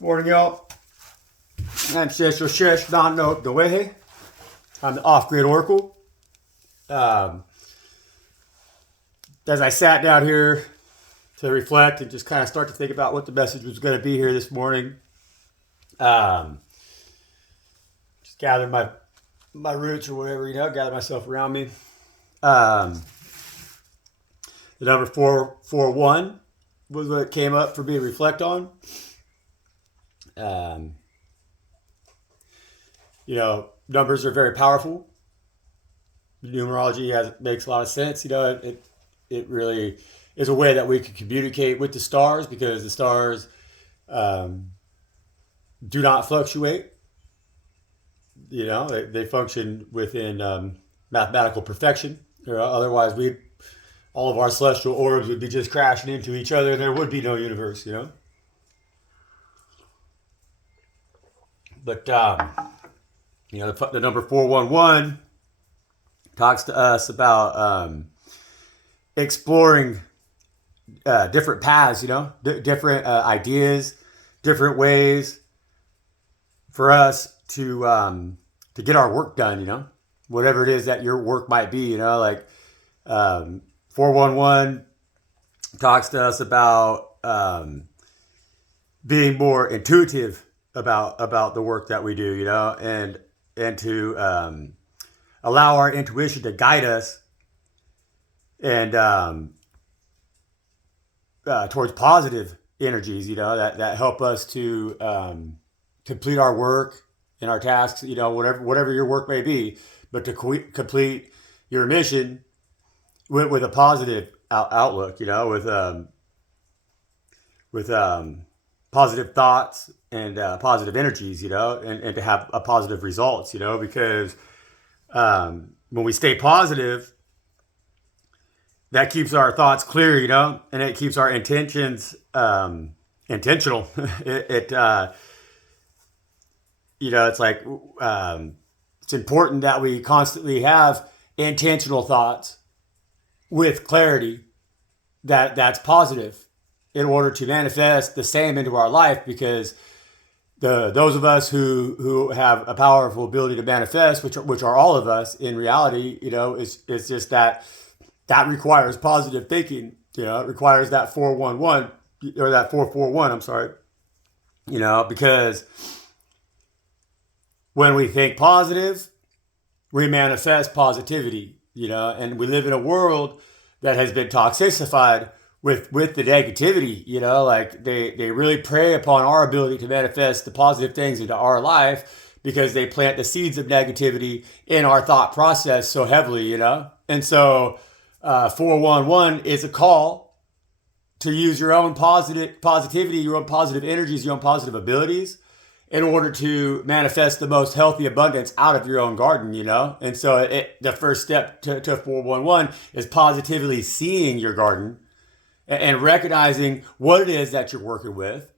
Morning, y'all. I'm Cecil Shesh Nano Doehe. I'm the Off-Grid Oracle. As I sat down here to reflect and just kind of start to think about what the message was going to be here this morning, just gathered my roots or whatever, gather myself around me. The number 441 was what came up for me to reflect on. Numbers are very powerful. Numerology makes a lot of sense. It really is a way that we can communicate with the stars because the stars do not fluctuate. They function within mathematical perfection. Otherwise, all of our celestial orbs would be just crashing into each other. There would be no universe. But the number 411 talks to us about exploring different paths, different ideas, different ways for us to get our work done, whatever it is that your work might be, 411 talks to us about being more intuitive about the work that we do, and to allow our intuition to guide us and towards positive energies, that help us to complete our work and our tasks, whatever your work may be, but to complete your mission with a positive outlook, with positive thoughts and positive energies, and to have a positive results, because when we stay positive, that keeps our thoughts clear, and it keeps our intentions intentional. It's like it's important that we constantly have intentional thoughts with clarity that's positive in order to manifest the same into our life, because those of us who have a powerful ability to manifest, which are all of us in reality, it's just that requires positive thinking. It requires that 411 or that 441. I'm sorry. Because when we think positive, we manifest positivity. And we live in a world that has been toxified with the negativity, they really prey upon our ability to manifest the positive things into our life because they plant the seeds of negativity in our thought process so heavily, And so 411 is a call to use your own positivity, your own positive energies, your own positive abilities in order to manifest the most healthy abundance out of your own garden, And so the first step to 411 is positively seeing your garden and recognizing what it is that you're working with,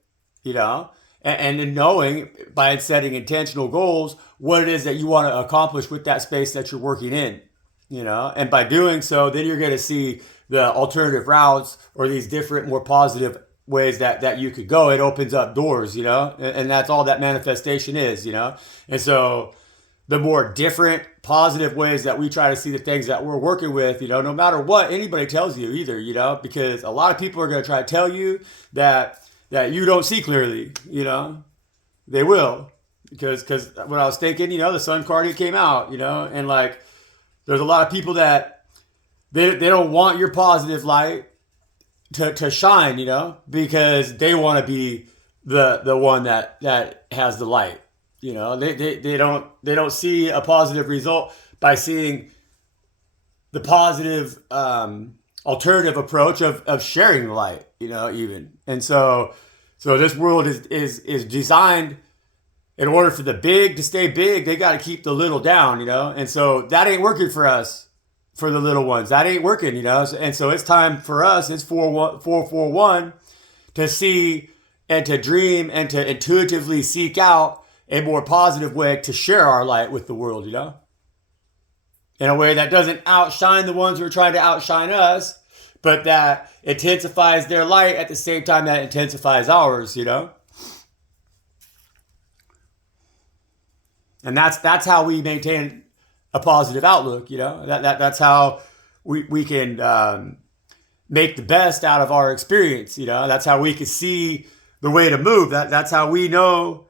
and knowing by setting intentional goals, what it is that you want to accomplish with that space that you're working in, and by doing so, then you're going to see the alternative routes or these different, more positive ways that you could go. It opens up doors, and that's all that manifestation is, and so the more different positive ways that we try to see the things that we're working with, no matter what anybody tells you either, because a lot of people are going to try to tell you that you don't see clearly, they will, because when I was thinking, the sun card came out, and there's a lot of people that they don't want your positive light to shine, because they want to be the one that has the light. They don't see a positive result by seeing the positive alternative approach of sharing the light, even. And so this world is designed in order for the big to stay big, they got to keep the little down, And so that ain't working for us, for the little ones. That ain't working, And so it's time for us, it's 441, to see and to dream and to intuitively seek out a more positive way to share our light with the world, in a way that doesn't outshine the ones who are trying to outshine us, but that intensifies their light at the same time that intensifies ours, And that's how we maintain a positive outlook. That's how we can make the best out of our experience. That's how we can see the way to move. That's how we know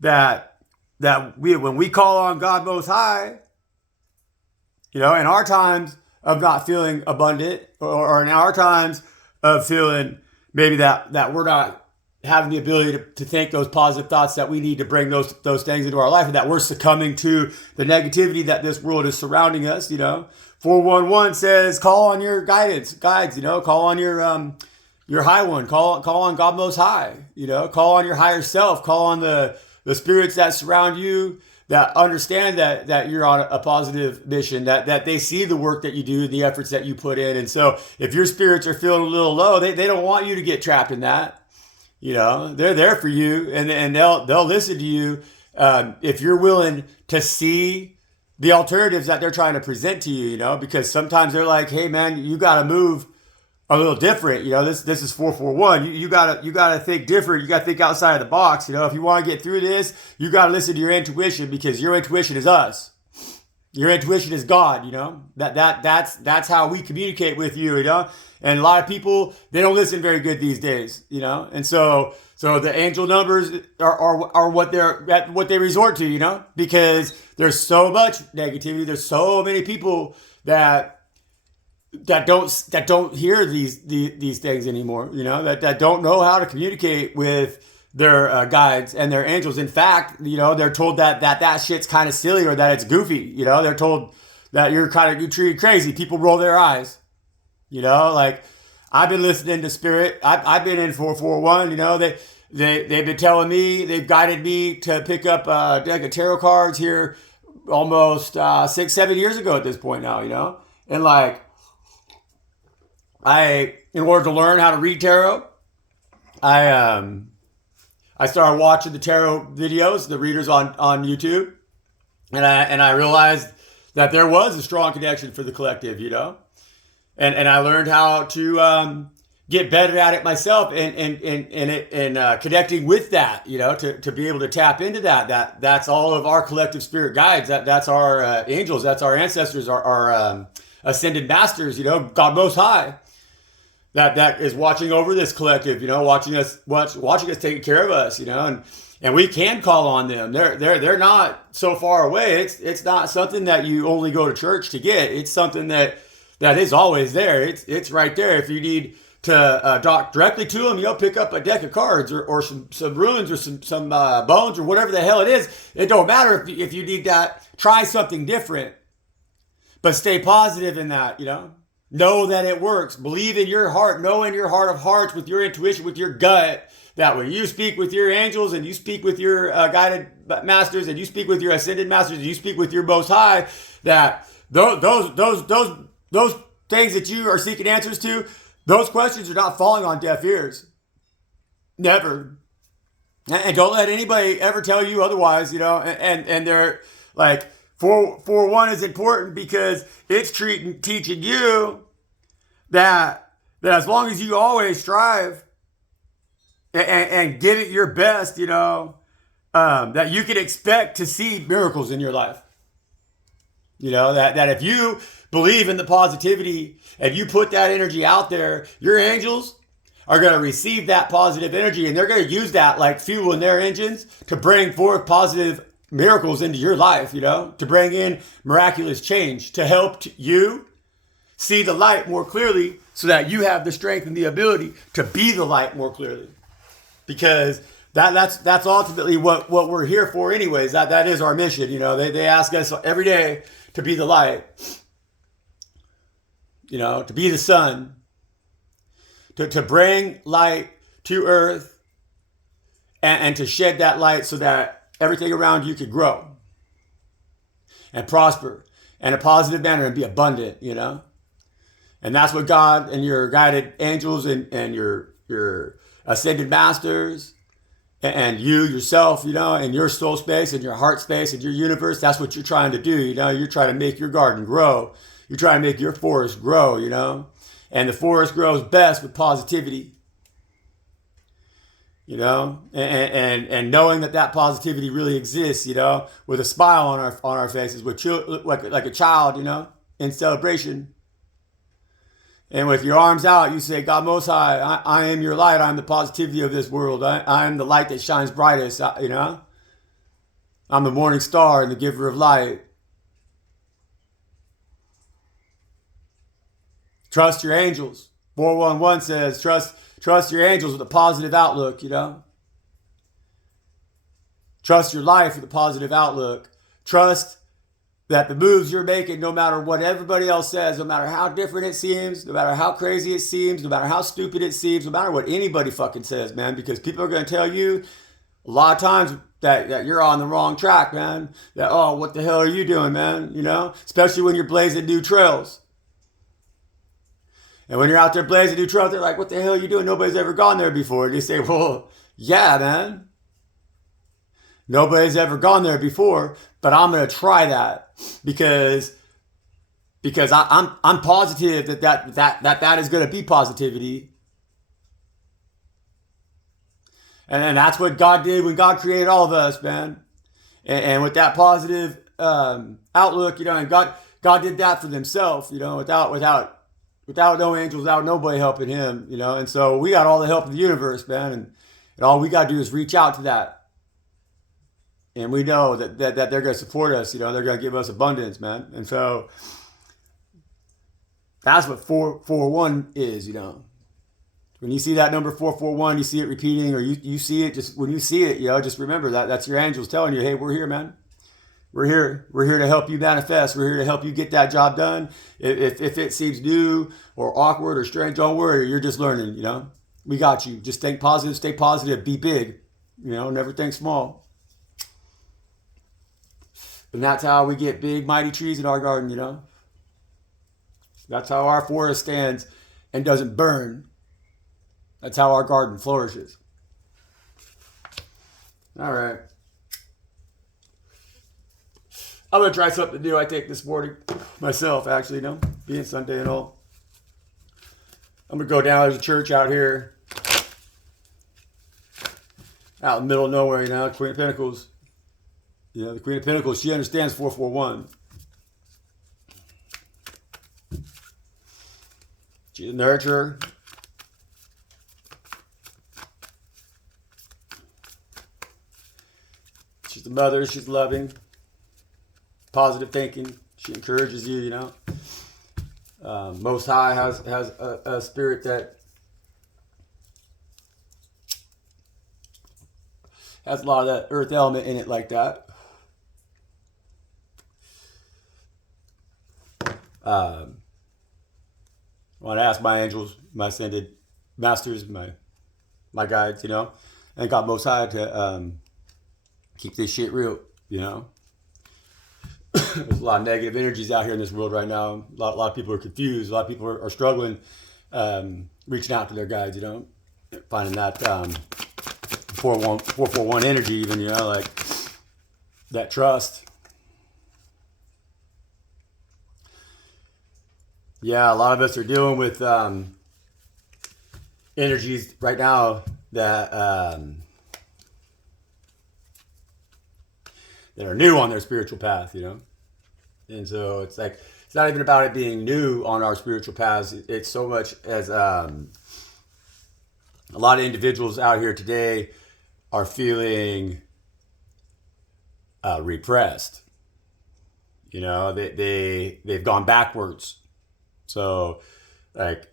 that when we call on God Most High, in our times of not feeling abundant, or in our times of feeling maybe that we're not having the ability to think those positive thoughts, that we need to bring those things into our life, and that we're succumbing to the negativity that this world is surrounding us. 411 says, call on your guides, call on your high one, call on God Most High, call on your higher self, call on the spirits that surround you, that understand that you're on a positive mission, that they see the work that you do, the efforts that you put in. And so if your spirits are feeling a little low, they don't want you to get trapped in that. They're there for you, and they'll listen to you if you're willing to see the alternatives that they're trying to present to you. Because sometimes they're like, hey man, you got to move a little different. This is 441. You gotta think different. You gotta think outside of the box. If you want to get through this, you gotta listen to your intuition, because your intuition is us. Your intuition is God. That's how we communicate with you. And a lot of people, they don't listen very good these days. And so the angel numbers are what they resort to. Because there's so much negativity. There's so many people that don't hear these things anymore, that don't know how to communicate with their guides and their angels. In fact, they're told that shit's kind of silly, or that it's goofy. They're told that you're treated crazy. People roll their eyes. Like, I've been listening to Spirit. I've been in 441. They've been telling me, they've guided me to pick up a deck of tarot cards here almost 6-7 years ago at this point now. And like, in order to learn how to read tarot, I started watching the tarot videos, the readers on YouTube, and I realized that there was a strong connection for the collective, and I learned how to get better at it myself, and connecting with that, to be able to tap into that's all of our collective spirit guides, that's our angels, that's our ancestors, our ascended masters, God Most High. That is watching over this collective, watching us taking care of us, and we can call on them. They're not so far away. It's not something that you only go to church to get. It's something that is always there. It's right there. If you need to talk directly to them, pick up a deck of cards or some runes or some bones or whatever the hell it is. It don't matter if you need that. Try something different, but stay positive in that, Know that it works. Believe in your heart. Know in your heart of hearts, with your intuition, with your gut, that when you speak with your angels, and you speak with your guided masters, and you speak with your ascended masters, and you speak with your Most High, that those things that you are seeking answers to, those questions are not falling on deaf ears. Never. And don't let anybody ever tell you otherwise. And they're like, 441 is important because it's teaching you that as long as you always strive and give it your best, that you can expect to see miracles in your life. That if you believe in the positivity and you put that energy out there, your angels are going to receive that positive energy, and they're going to use that like fuel in their engines to bring forth positive miracles into your life, to bring in miraculous change, to help you see the light more clearly, so that you have the strength and the ability to be the light more clearly. Because that's ultimately what we're here for anyways. That is our mission. They ask us every day to be the light, to be the sun, to bring light to earth, and to shed that light so that everything around you could grow and prosper in a positive manner and be abundant, And that's what God and your guided angels and your ascended masters and you yourself, and your soul space and your heart space and your universe, that's what you're trying to do. You're trying to make your garden grow. You're trying to make your forest grow, you know? And the forest grows best with positivity. you know, and knowing that that positivity really exists, you know, with a smile on our faces, with like a child, you know, in celebration. And with your arms out, you say, God Most High, I am your light. I am the positivity of this world. I am the light that shines brightest, you know. I'm the morning star and the giver of light. Trust your angels. 411 says, trust your angels with a positive outlook, you know. Trust your life with a positive outlook. Trust that the moves you're making, no matter what everybody else says, no matter how different it seems, no matter how crazy it seems, no matter how stupid it seems, no matter what anybody fucking says, man, because people are going to tell you a lot of times that you're on the wrong track, man. That, oh, what the hell are you doing, man? You know, especially when you're blazing new trails. And when you're out there blazing new trails, they're like, what the hell are you doing? Nobody's ever gone there before. And you say, well, yeah, man. Nobody's ever gone there before, but I'm gonna try that because I'm positive that is gonna be positivity, and that's what God did when God created all of us, man. And with that positive outlook, you know, and God did that for Himself, you know, without no angels, without nobody helping Him, you know. And so we got all the help of the universe, man, and all we gotta do is reach out to that. And we know that they're going to support us, you know, they're going to give us abundance, man. And so that's what 441 is, you know. When you see that number 441, you see it repeating, or you see it, just when you see it, you know, just remember that's your angels telling you, hey, we're here, man. We're here. We're here to help you manifest. We're here to help you get that job done. If it seems new or awkward or strange, don't worry. You're just learning, you know. We got you. Just think positive, stay positive, be big, you know, never think small. And that's how we get big, mighty trees in our garden, you know? That's how our forest stands and doesn't burn. That's how our garden flourishes. All right. I'm going to try something new, I think, this morning. Myself, actually, you know, being Sunday and all. I'm going to go down. There's a church out here. Out in the middle of nowhere, you know, Queen of Pentacles. You know, the Queen of Pentacles, she understands 441. She's a nurturer. She's the mother. She's loving. Positive thinking. She encourages you, you know. Most High has a spirit that has a lot of that earth element in it like that. I want to ask my angels, my ascended masters, my guides, you know, and God Most High to keep this shit real, you know. There's a lot of negative energies out here in this world right now. A lot of people are confused. A lot of people are struggling, reaching out to their guides, you know, finding that 441 energy, even, you know, like that trust. Yeah, a lot of us are dealing with energies right now that are new on their spiritual path, you know. And so it's like, it's not even about it being new on our spiritual paths. It's so much as a lot of individuals out here today are feeling repressed. You know, they've gone backwards. So, like,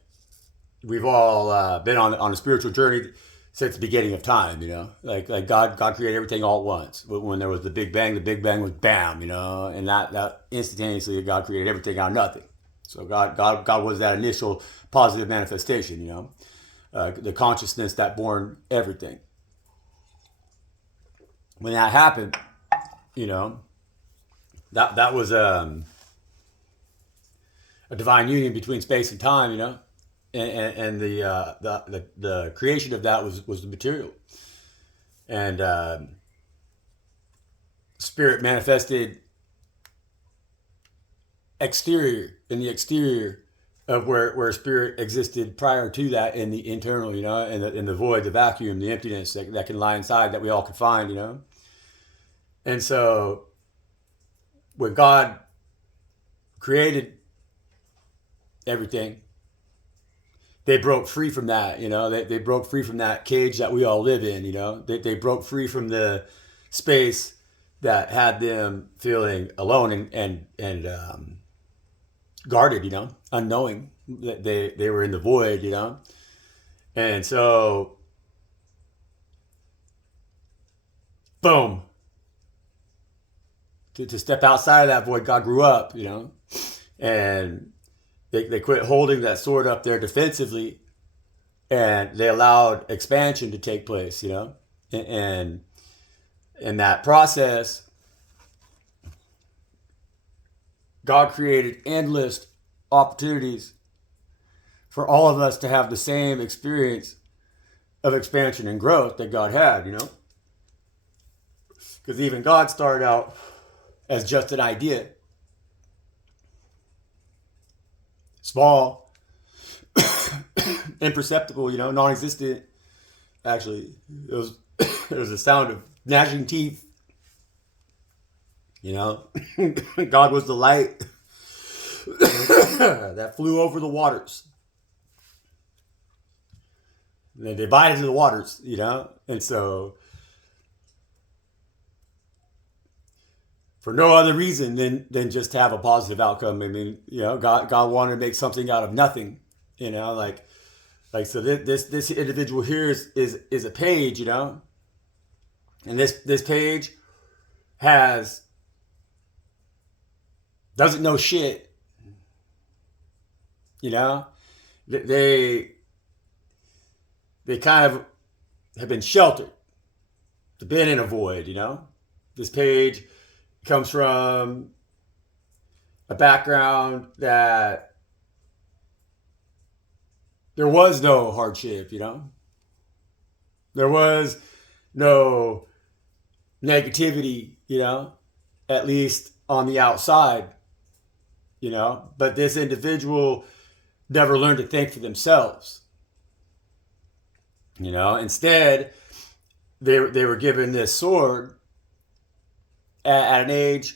we've all been on a spiritual journey since the beginning of time, you know. Like God created everything all at once. When there was the Big Bang was bam, you know, and that instantaneously God created everything out of nothing. So God was that initial positive manifestation, you know, the consciousness that born everything. When that happened, you know, that was a divine union between space and time, you know, and the creation of that was the material, and spirit manifested in the exterior of where spirit existed prior to that in the internal, you know, in the void, the vacuum, the emptiness that can lie inside that we all can find, you know. And so when God created everything, they broke free from that, you know. They broke free from that cage that we all live in, you know. They broke free from the space that had them feeling alone and guarded, you know, unknowing that they were in the void, you know. And so, boom, to step outside of that void, God grew up, you know, and they quit holding that sword up there defensively, and they allowed expansion to take place, you know, and in that process, God created endless opportunities for all of us to have the same experience of expansion and growth that God had, you know, because even God started out as just an idea, small, imperceptible, you know, non-existent. Actually, it was the sound of gnashing teeth. You know, God was the light that flew over the waters. And they divided the waters, you know, and so for no other reason than just have a positive outcome. I mean, you know, God wanted to make something out of nothing, you know, like so this individual here is a page, you know, and this page doesn't know shit, you know. They kind of have been sheltered. They've been in a void, you know. This page comes from a background that there was no hardship, you know. There was no negativity, you know, at least on the outside, you know. But this individual never learned to think for themselves, you know. Instead, they were given this sword at an age,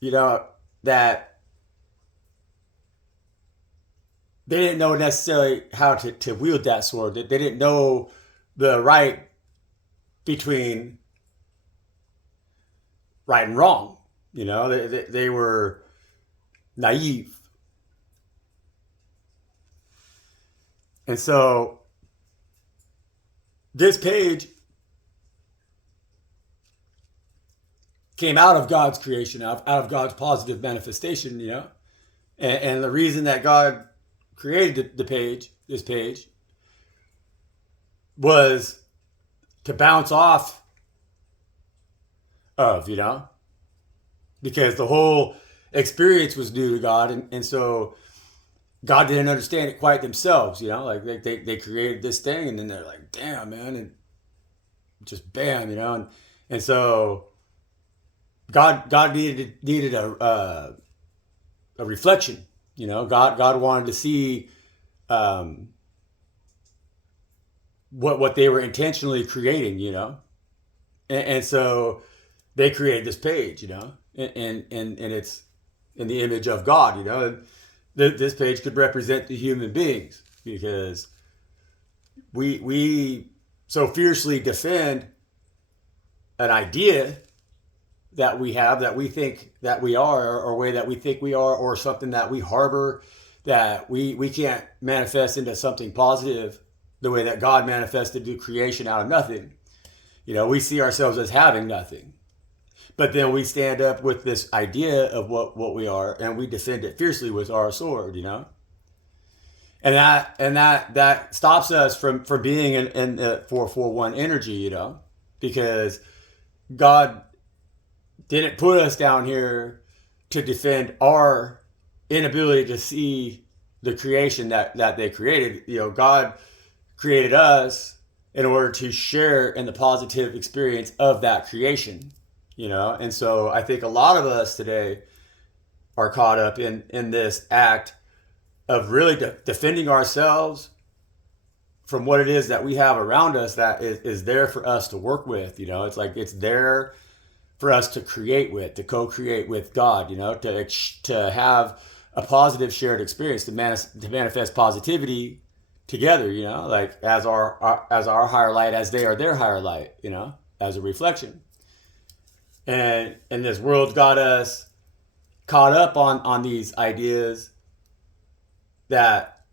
you know, that they didn't know necessarily how to wield that sword. They didn't know the right between right and wrong. You know, they were naive. And so this page came out of God's creation, out of God's positive manifestation, you know. And the reason that God created this page, was to bounce off of, you know, because the whole experience was new to God. And so God didn't understand it quite themselves, you know, like they created this thing and then they're like, damn, man, and just bam, you know. And so God needed a reflection, you know. God wanted to see what they were intentionally creating, you know. And so they created this page, you know, and it's in the image of God, you know. And this page could represent the human beings, because we so fiercely defend an idea that we have, that we think that we are, or a way that we think we are, or something that we harbor, that we can't manifest into something positive the way that God manifested the creation out of nothing. You know, we see ourselves as having nothing. But then we stand up with this idea of what we are, and we defend it fiercely with our sword, you know. And that stops us from being in 441 energy, you know, because God didn't put us down here to defend our inability to see the creation that they created. You know, God created us in order to share in the positive experience of that creation, you know. And so I think a lot of us today are caught up in this act of really defending ourselves from what it is that we have around us that is there for us to work with. It's like it's there for us to create with, to co-create with God, to have a positive shared experience, to manifest positivity together, like as our higher light, as they are their higher light, as a reflection. And this world's got us caught up on these ideas that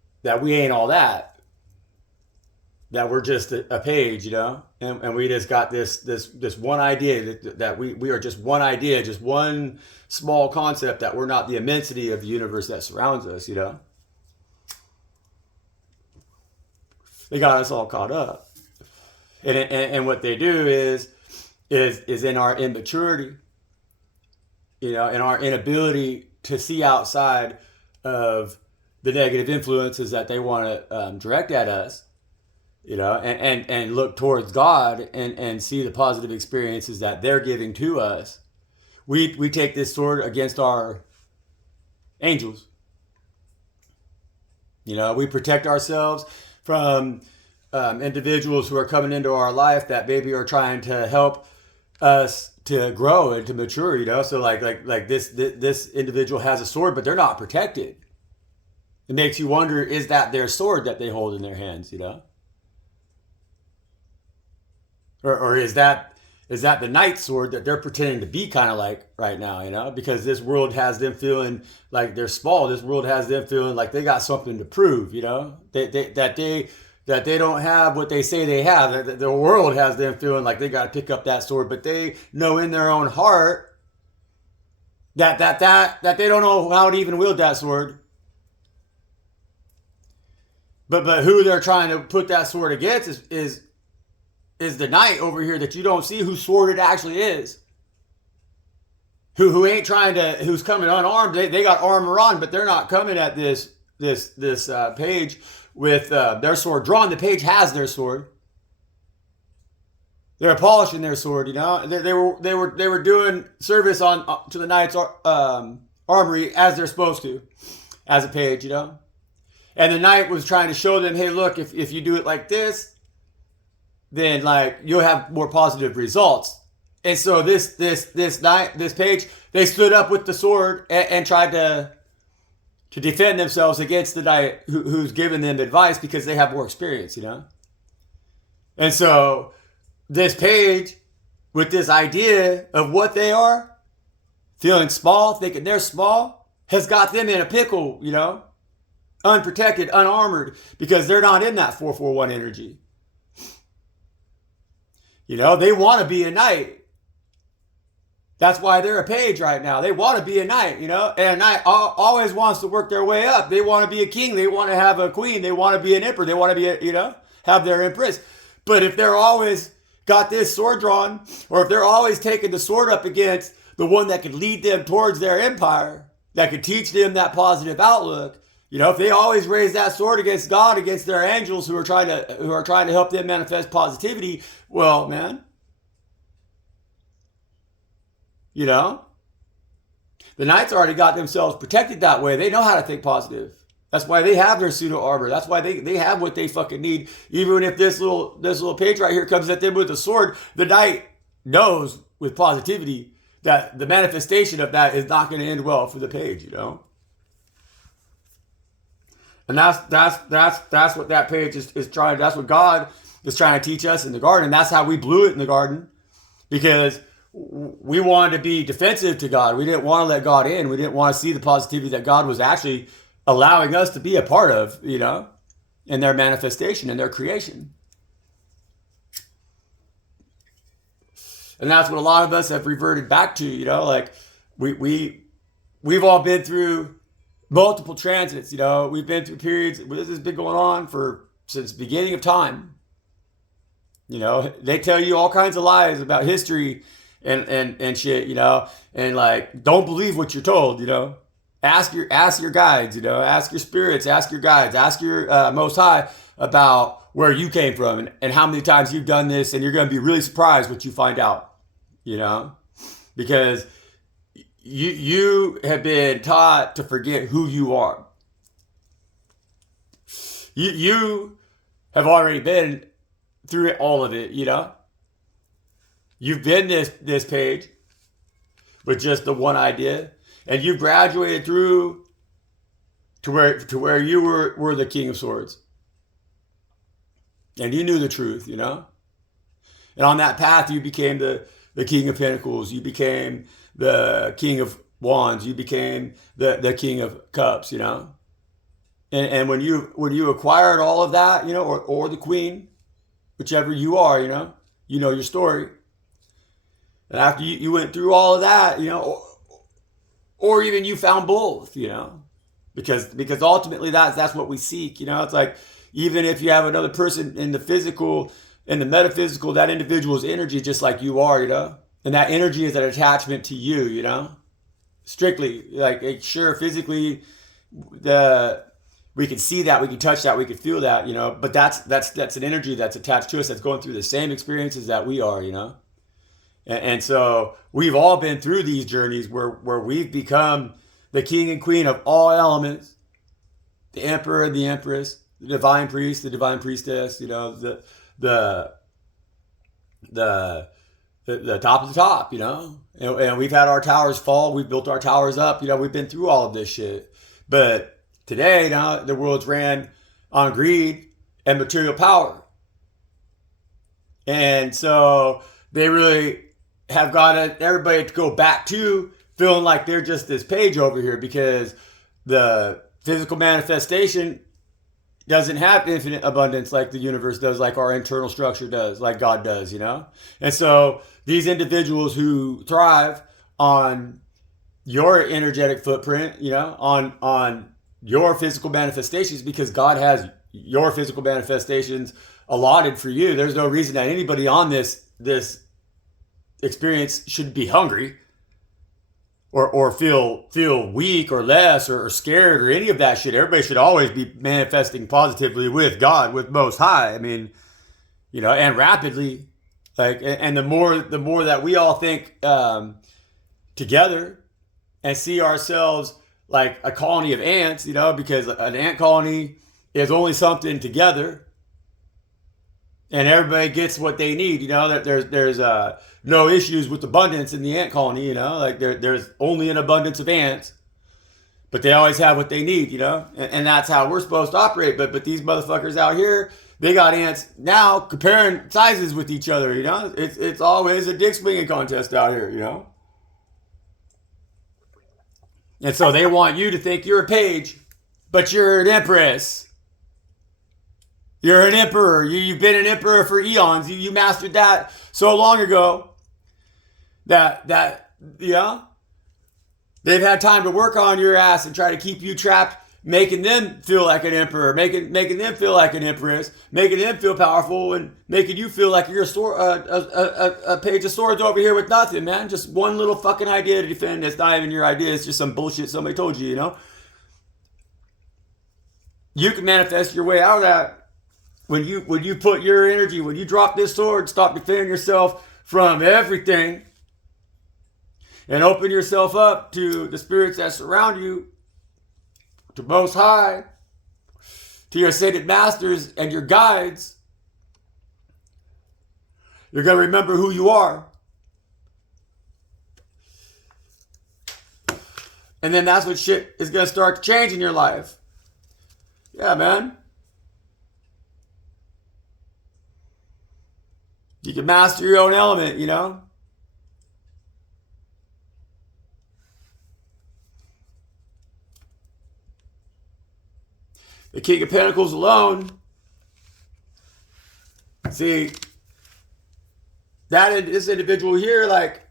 we ain't all that we're just a page, and we just got this one idea that we are just one idea, just one small concept, that we're not the immensity of the universe that surrounds us. They got us all caught up, and what they do is in our immaturity, in our inability to see outside of the negative influences that they want to direct at us, and look towards God and see the positive experiences that they're giving to us. We take this sword against our angels. We protect ourselves from individuals who are coming into our life that maybe are trying to help us to grow and to mature. So like this individual has a sword, but they're not protected. It makes you wonder, is that their sword that they hold in their hands? Or is that the knight sword that they're pretending to be kind of like right now, because this world has them feeling like they're small. This world has them feeling like they got something to prove, that they don't have what they say they have. That the world has them feeling like they got to pick up that sword, but they know in their own heart that they don't know how to even wield that sword. But who they're trying to put that sword against is the knight over here that you don't see, whose sword it actually is. Who ain't who's coming unarmed. They got armor on, but they're not coming at this page with their sword drawn. The page has their sword. They're polishing their sword, They were doing service to the knight's armory as they're supposed to, as a page, And the knight was trying to show them, hey, look, if you do it like this, then like you'll have more positive results. And so this page, they stood up with the sword and tried to defend themselves against the knight who's giving them advice, because they have more experience, And so this page, with this idea of what they are, feeling small, thinking they're small, has got them in a pickle, unprotected, unarmored, because they're not in that 441 energy. They want to be a knight. That's why they're a page right now. They want to be a knight, And a knight always wants to work their way up. They want to be a king. They want to have a queen. They want to be an emperor. They want to be, have their empress. But if they're always got this sword drawn, or if they're always taking the sword up against the one that could lead them towards their empire, that could teach them that positive outlook, if they always raise that sword against God, against their angels who are trying to help them manifest positivity, well, man, the knights already got themselves protected that way. They know how to think positive. That's why they have their pseudo armor. That's why they have what they fucking need. Even if this little page right here comes at them with a sword, the knight knows with positivity that the manifestation of that is not going to end well for the page, And that's what that page is trying. That's what God is trying to teach us in the garden. That's how we blew it in the garden, because we wanted to be defensive to God. We didn't want to let God in. We didn't want to see the positivity that God was actually allowing us to be a part of, in their manifestation, in their creation. And that's what a lot of us have reverted back to, like we've all been through multiple transits, we've been through periods. This has been going on since the beginning of time. They tell you all kinds of lies about history and shit, and like, don't believe what you're told, Ask your guides, ask your spirits, ask your guides, ask your Most High about where you came from and how many times you've done this, and you're going to be really surprised what you find out, because you have been taught to forget who you are. You have already been through all of it, you know? You've been this page with just the one idea, and you graduated through to where you were the King of Swords. And you knew the truth, you know? And on that path you became the King of Pentacles, you became the King of Wands, you became the King of Cups, you know? And when you acquired all of that, you know, or the Queen, whichever you are, you know your story. And after you went through all of that, you know, or even you found both, you know, because ultimately that's what we seek, you know. It's like, even if you have another person in the physical, in the metaphysical, that individual's energy just like you are, you know, and that energy is an attachment to you, you know, strictly. Like, sure, physically, we can see that, we can touch that, we can feel that, you know, but that's an energy that's attached to us, that's going through the same experiences that we are, you know. And so we've all been through these journeys where we've become the king and queen of all elements, the emperor and the empress, the divine priest, the divine priestess, you know, the top of the top, you know. And we've had our towers fall, we've built our towers up, you know, we've been through all of this shit. But today, now, the world's ran on greed and material power. And so they really have got everybody to go back to feeling like they're just this page over here, because the physical manifestation doesn't have infinite abundance like the universe does, like our internal structure does, like God does, you know? And so these individuals who thrive on your energetic footprint, you know, on your physical manifestations, because God has your physical manifestations allotted for you. There's no reason that anybody on this experience should be hungry or feel weak or less or scared or any of that shit. Everybody should always be manifesting positively with God, with Most High. I mean, you know, and rapidly. Like, and the more that we all think together and see ourselves like a colony of ants, you know, because an ant colony is only something together, and everybody gets what they need, you know. That there's no issues with abundance in the ant colony, you know. Like, there's only an abundance of ants, but they always have what they need, you know. And that's how we're supposed to operate. But these motherfuckers out here, they got ants now comparing sizes with each other, you know. It's always a dick swinging contest out here, you know. And so they want you to think you're a page, but you're an empress. You're an emperor. You've been an emperor for eons. You mastered that so long ago that yeah, they've had time to work on your ass and try to keep you trapped, making them feel like an emperor, making them feel like an empress, making them feel powerful, and making you feel like you're a page of swords over here with nothing, man. Just one little fucking idea to defend. It's not even your idea. It's just some bullshit somebody told you, you know. You can manifest your way out of that when you put your energy, when you drop this sword, stop defending yourself from everything, and open yourself up to the spirits that surround you, to Most High, to your ascended masters and your guides. You're going to remember who you are. And then that's what shit is going to start to change in your life. Yeah, man. You can master your own element, you know. The King of Pentacles alone, see, this individual here, like,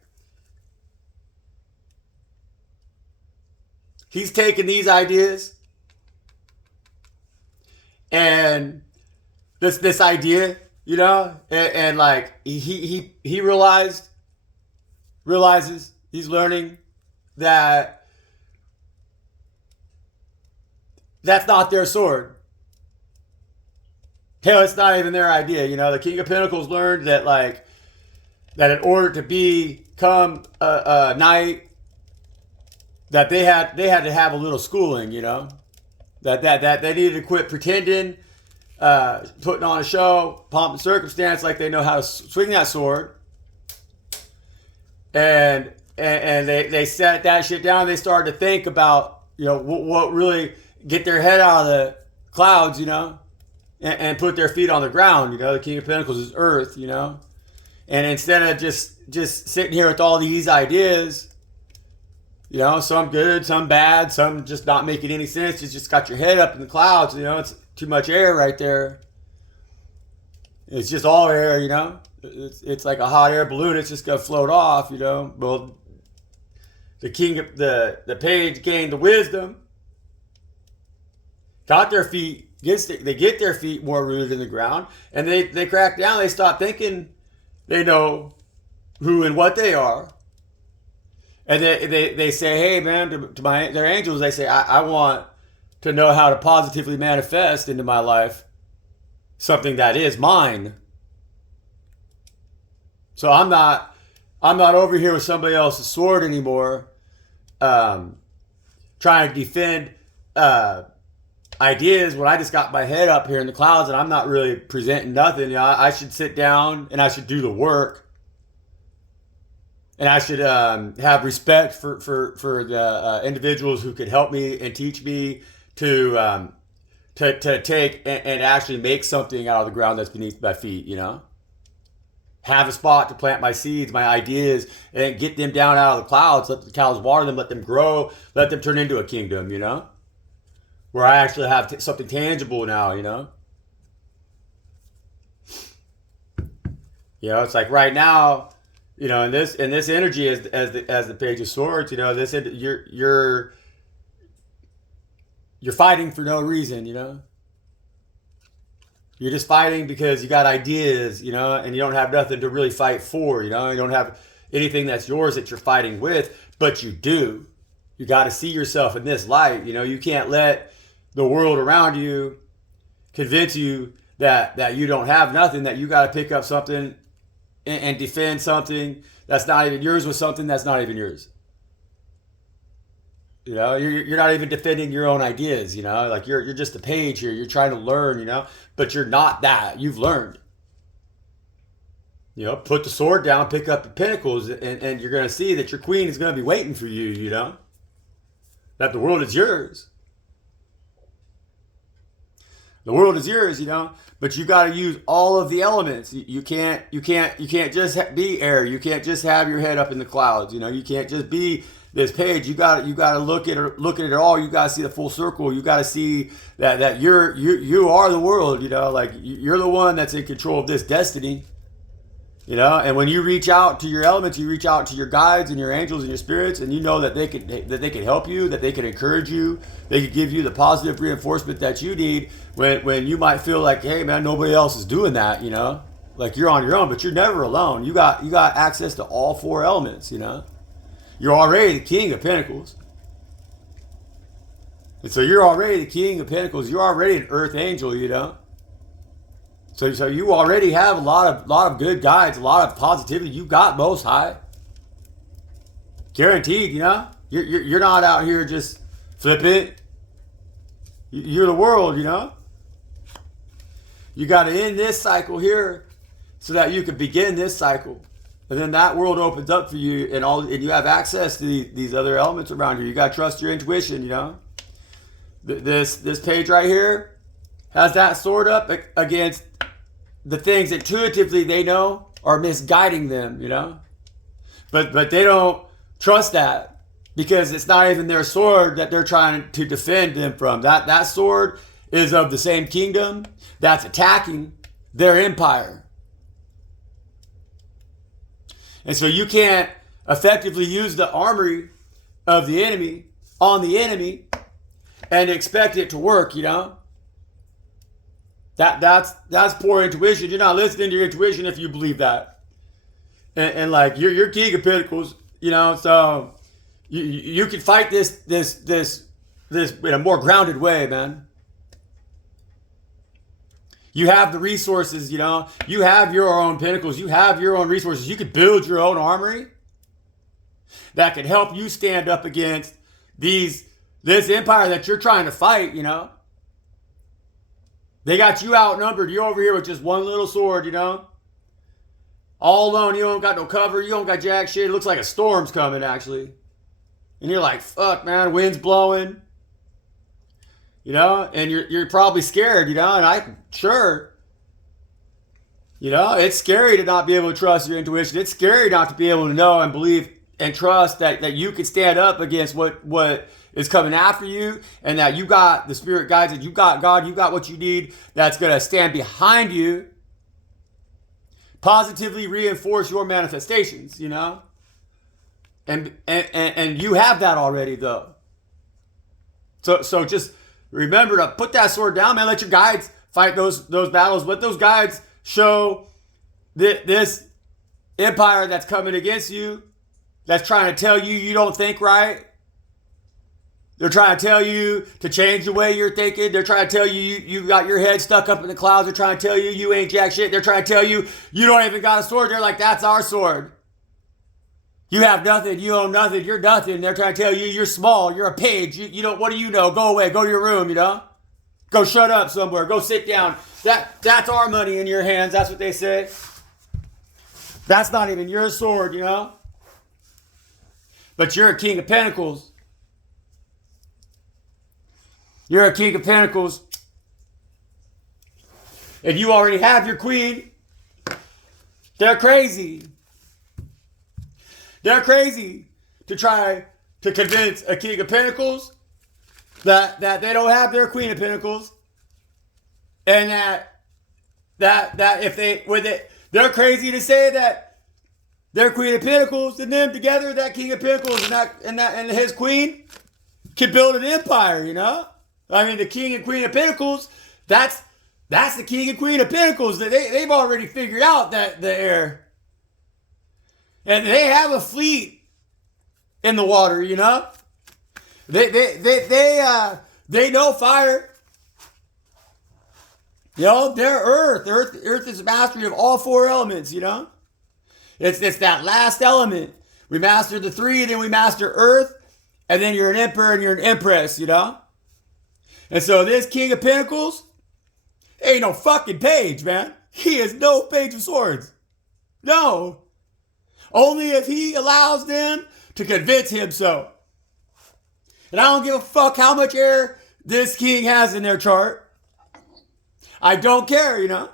he's taken these ideas and this idea, you know, and like he realizes, he's learning that that's not their sword. Hell, it's not even their idea. You know, the King of Pentacles learned that, like, that in order to become a knight, that they had to have a little schooling, you know, that they needed to quit pretending putting on a show, pomp and circumstance, like they know how to swing that sword. And they set that shit down. They started to think about, what really get their head out of the clouds, and put their feet on the ground. The King of Pentacles is Earth, and instead of just sitting here with all these ideas, some good, some bad, some just not making any sense. You just got your head up in the clouds, it's too much air right there. It's just all air, It's like a hot air balloon. It's just gonna float off, Well, the king, the page gained the wisdom, got their feet, they get their feet more rooted in the ground, and they crack down. They stop thinking they know who and what they are, and they say, hey man, to their angels, they say, I want to know how to positively manifest into my life something that is mine. So I'm not over here with somebody else's sword anymore, trying to defend ideas when I just got my head up here in the clouds and I'm not really presenting nothing. I should sit down and I should do the work, and I should have respect for the individuals who could help me and teach me to take and actually make something out of the ground that's beneath my feet. Have a spot to plant my seeds, my ideas, and get them down out of the clouds. Let the cows water them, let them grow, let them turn into a kingdom, where I actually have something tangible now, It's like right now, in this energy as the Page of Swords, this you're fighting for no reason, You're just fighting because you got ideas, and you don't have nothing to really fight for, You don't have anything that's yours that you're fighting with, but you do. You got to see yourself in this light, You can't let the world around you convince you that you don't have nothing, that you got to pick up something and defend something that's not even yours with something that's not even yours. You're not even defending your own ideas, like you're just a page here. You're trying to learn, but you're not that. You've learned. Put the sword down, pick up the pentacles, and you're going to see that your queen is going to be waiting for you, that the world is yours. The world is yours, but you got to use all of the elements. You can't just be air. You can't just have your head up in the clouds. You can't just be this page. You got to look at it all. You got to see the full circle. You got to see that you are the world. Like you're the one that's in control of this destiny. And when you reach out to your elements, you reach out to your guides and your angels and your spirits, and you know that they could help you, that they could encourage you, they could give you the positive reinforcement that you need when you might feel like, hey man, nobody else is doing that, like you're on your own, but you're never alone. You got access to all four elements, You're already the King of Pentacles. And so you're already the King of Pentacles. You're already an Earth Angel, So you already have a lot of good guides, a lot of positivity. You got Most High, guaranteed. You're not out here just flipping. You're the world. You got to end this cycle here, so that you can begin this cycle, and then that world opens up for you, and you have access to these other elements around you. You got to trust your intuition. This page right here has that sword up against the things intuitively they know are misguiding them, but they don't trust that because it's not even their sword that they're trying to defend them from. That sword is of the same kingdom that's attacking their empire. And so you can't effectively use the armory of the enemy on the enemy and expect it to work, That's poor intuition. You're not listening to your intuition if you believe that. And like you're King of Pentacles, so you can fight this in a more grounded way, man. You have the resources, You have your own pentacles. You have your own resources. You could build your own armory that could help you stand up against this empire that you're trying to fight, They got you outnumbered. You're over here with just one little sword, you know? All alone. You don't got no cover. You don't got jack shit. It looks like a storm's coming, actually. And you're like, fuck, man, wind's blowing. You know? And you're probably scared, you know? And sure. You know, it's scary to not be able to trust your intuition. It's scary not to be able to know and believe and trust that you can stand up against what is coming after you, and that you got the spirit guides, that you got God, you got what you need, that's going to stand behind you, positively reinforce your manifestations, you know? And you have that already, though. So just remember to put that sword down, man. Let your guides fight those battles. Let those guides show this empire that's coming against you, that's trying to tell you you don't think right. They're trying to tell you to change the way you're thinking. They're trying to tell you you got your head stuck up in the clouds. They're trying to tell you you ain't jack shit. They're trying to tell you you don't even got a sword. They're like, that's our sword. You have nothing. You own nothing. You're nothing. They're trying to tell you you're small. You're a page. You don't. What do you know? Go away. Go to your room. You know. Go shut up somewhere. Go sit down. That's our money in your hands. That's what they say. That's not even your sword. You know. But you're a king of pentacles. You're a king of pentacles. And you already have your queen. They're crazy. They're crazy to try to convince a king of pentacles that they don't have their queen of pentacles. And that if they're crazy to say that their queen of pentacles and them together, that king of pentacles and his queen can build an empire, you know? I mean, the king and queen of pentacles, that's the king and queen of pentacles. They've already figured out that they're, and they have a fleet in the water, you know. They know fire. You know, they're earth. Earth is the mastery of all four elements, you know. It's that last element. We master the three, then we master earth, and then you're an emperor and you're an empress, you know. And so this king of pentacles ain't no fucking page, man. He is no page of swords. No. Only if he allows them to convince him so. And I don't give a fuck how much air this king has in their chart. I don't care, you know.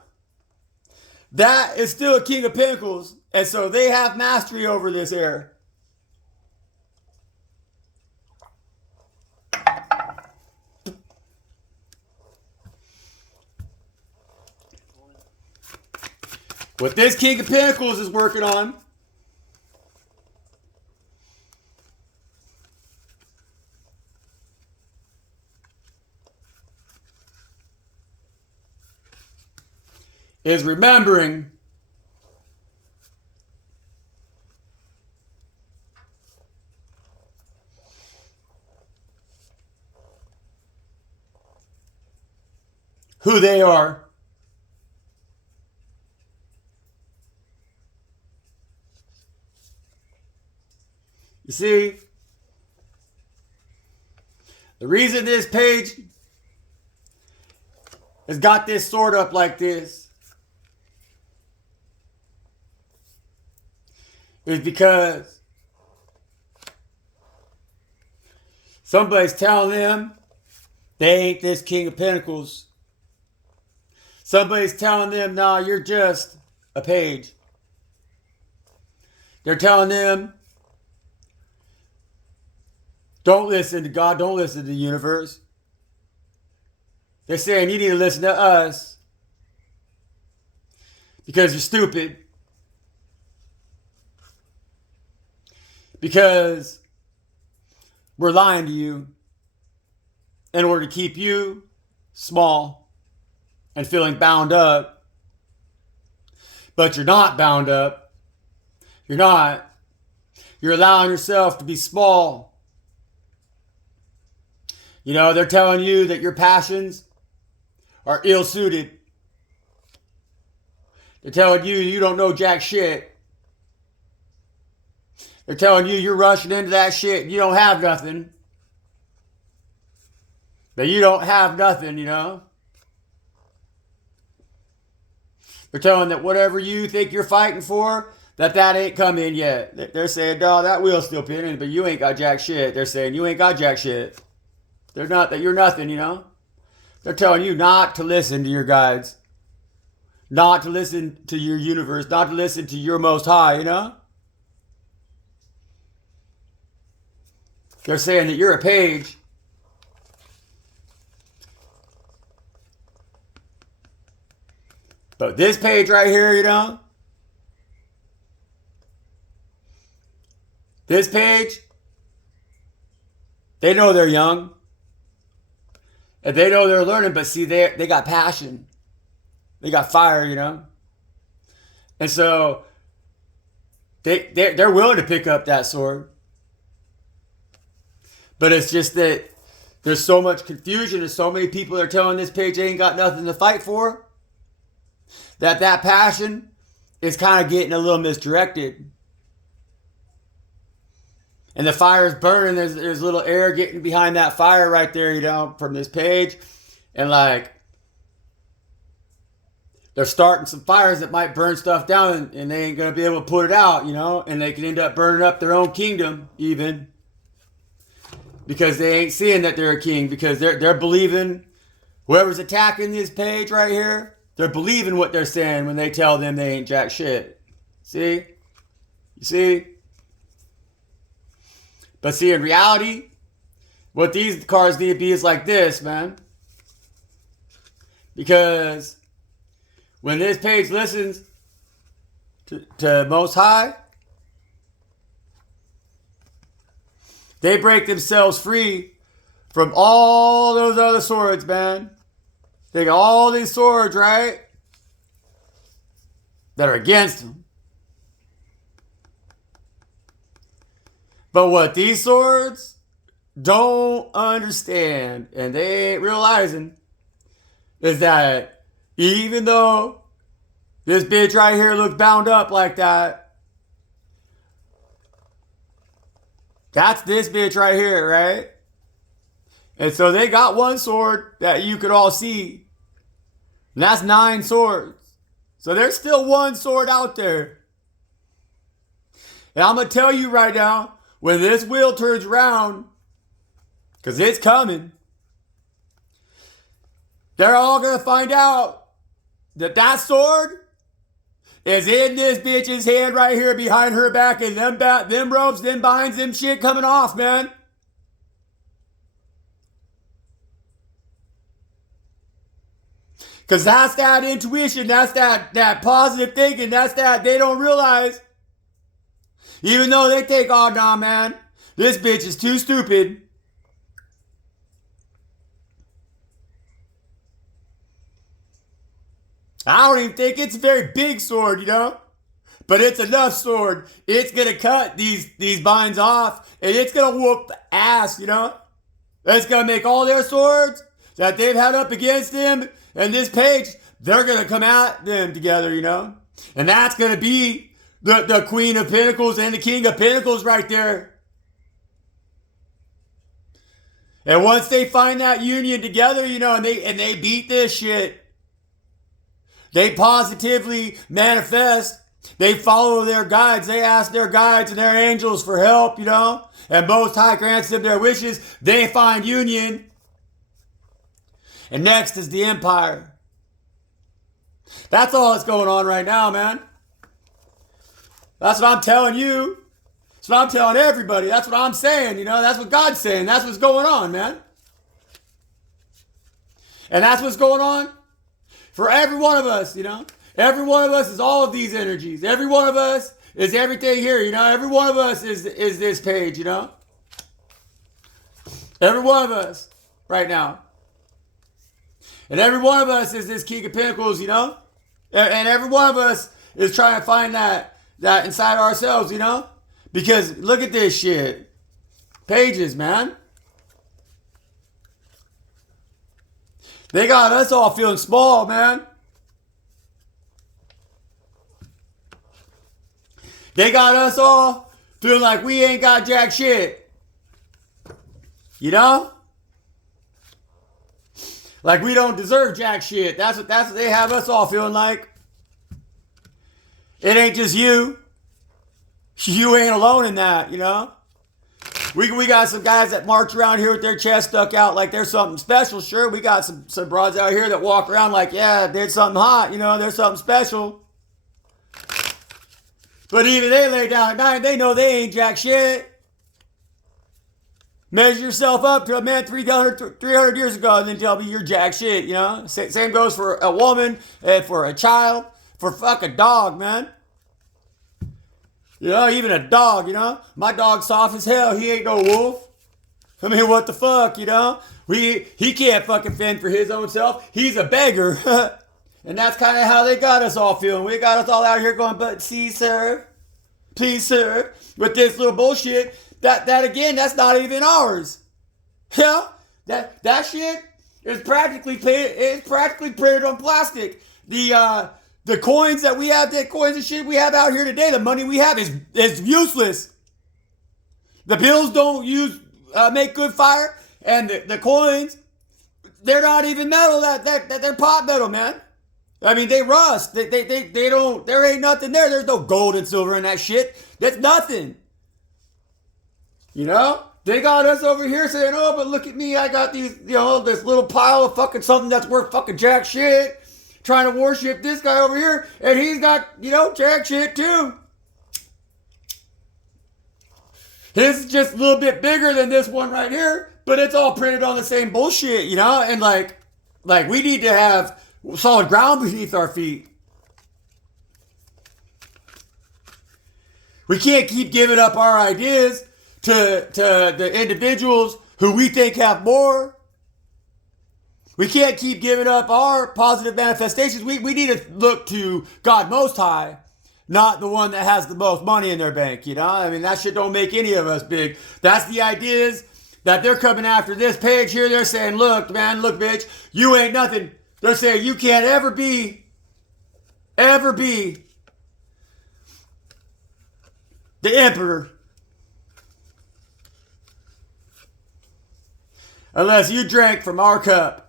That is still a king of pentacles. And so they have mastery over this air. What this king of pentacles is working on is remembering who they are. You see, the reason this page has got this sword up like this is because somebody's telling them they ain't this king of pentacles. Somebody's telling them, nah, you're just a page. They're telling them, don't listen to God. Don't listen to the universe. They're saying you need to listen to us because you're stupid. Because we're lying to you in order to keep you small and feeling bound up. But you're not bound up. You're not. You're allowing yourself to be small. You know, they're telling you that your passions are ill-suited. They're telling you you don't know jack shit. They're telling you you're rushing into that shit and you don't have nothing. But you don't have nothing, you know. They're telling that whatever you think you're fighting for, that ain't come in yet. They're saying, dog, that wheel's still pinning, but you ain't got jack shit. They're saying you ain't got jack shit. They're not that you're nothing, you know? They're telling you not to listen to your guides, not to listen to your universe, not to listen to your most high, you know? They're saying that you're a page. But this page right here, you know? This page, they know they're young. And they know they're learning, but see, they got passion. They got fire, you know? And so they're willing to pick up that sword. But it's just that there's so much confusion and so many people are telling this page they ain't got nothing to fight for, that passion is kind of getting a little misdirected. And the fire's burning. There's little air getting behind that fire right there, you know, from this page. And like, they're starting some fires that might burn stuff down and they ain't going to be able to put it out, you know. And they can end up burning up their own kingdom even. Because they ain't seeing that they're a king. Because they're believing, whoever's attacking this page right here, they're believing what they're saying when they tell them they ain't jack shit. See? You see? But see, in reality, what these cards need to be is like this, man. Because when this page listens to Most High, they break themselves free from all those other swords, man. They got all these swords, right? That are against them. But what these swords don't understand, and they ain't realizing, is that even though this bitch right here looks bound up like that, that's this bitch right here, right? And so they got one sword that you could all see. And that's 9 swords. So there's still one sword out there. And I'm going to tell you right now, when this wheel turns around, because it's coming, they're all going to find out that sword is in this bitch's hand right here behind her back, and them ropes, them binds, them shit coming off, man. Because that's that intuition, that's that positive thinking, that's that they don't realize. Even though they think, oh, nah, man, this bitch is too stupid. I don't even think it's a very big sword, you know? But it's enough sword. It's going to cut these binds off, and it's going to whoop ass, you know? It's going to make all their swords that they've had up against him and this page, they're going to come at them together, you know? And that's going to be the Queen of Pentacles and the King of Pentacles right there. And once they find that union together, you know, and they beat this shit, they positively manifest. They follow their guides. They ask their guides and their angels for help, you know. And Most High grants them their wishes. They find union. And next is the Empire. That's all that's going on right now, man. That's what I'm telling you. That's what I'm telling everybody. That's what I'm saying, you know. That's what God's saying. That's what's going on, man. And that's what's going on for every one of us, you know. Every one of us is all of these energies. Every one of us is everything here, you know. Every one of us is this page, you know. Every one of us right now. And every one of us is this King of Pentacles, you know. And every one of us is trying to find that inside ourselves, you know. Because look at this shit. Pages, man. They got us all feeling small, man. They got us all feeling like we ain't got jack shit. You know? Like we don't deserve jack shit. That's what they have us all feeling like. It ain't just you. You ain't alone in that, you know? We got some guys that march around here with their chest stuck out like there's something special. Sure, we got some broads out here that walk around like, yeah, there's something hot, you know, there's something special. But even they lay down at night, they know they ain't jack shit. Measure yourself up to a man 300 years ago and then tell me you're jack shit, you know? Same goes for a woman and for a child, for fuck a dog, man. You know, even a dog, you know? My dog's soft as hell. He ain't no wolf. I mean, what the fuck, you know? He can't fucking fend for his own self. He's a beggar. And that's kind of how they got us all feeling. We got us all out here going, but see, sir, please, sir, with this little bullshit. That again, that's not even ours. Yeah, that shit is practically printed on plastic. The coins that we have, the coins and shit we have out here today, the money we have is useless. The bills don't make good fire, and the coins, they're not even metal. They're pot metal, man. I mean, they rust. They don't. There ain't nothing there. There's no gold and silver in that shit. That's nothing. You know, they got us over here saying, oh, but look at me. I got these, you know, this little pile of fucking something that's worth fucking jack shit. Trying to worship this guy over here. And he's got, you know, jack shit too. His is just a little bit bigger than this one right here. But it's all printed on the same bullshit, you know. And like we need to have solid ground beneath our feet. We can't keep giving up our ideas to the individuals who we think have more. We can't keep giving up our positive manifestations. We need to look to God Most High, not the one that has the most money in their bank, you know? I mean, that shit don't make any of us big. That's the ideas that they're coming after this page here. They're saying, look, man, look, bitch, you ain't nothing. They're saying you can't ever be the emperor unless you drank from our cup.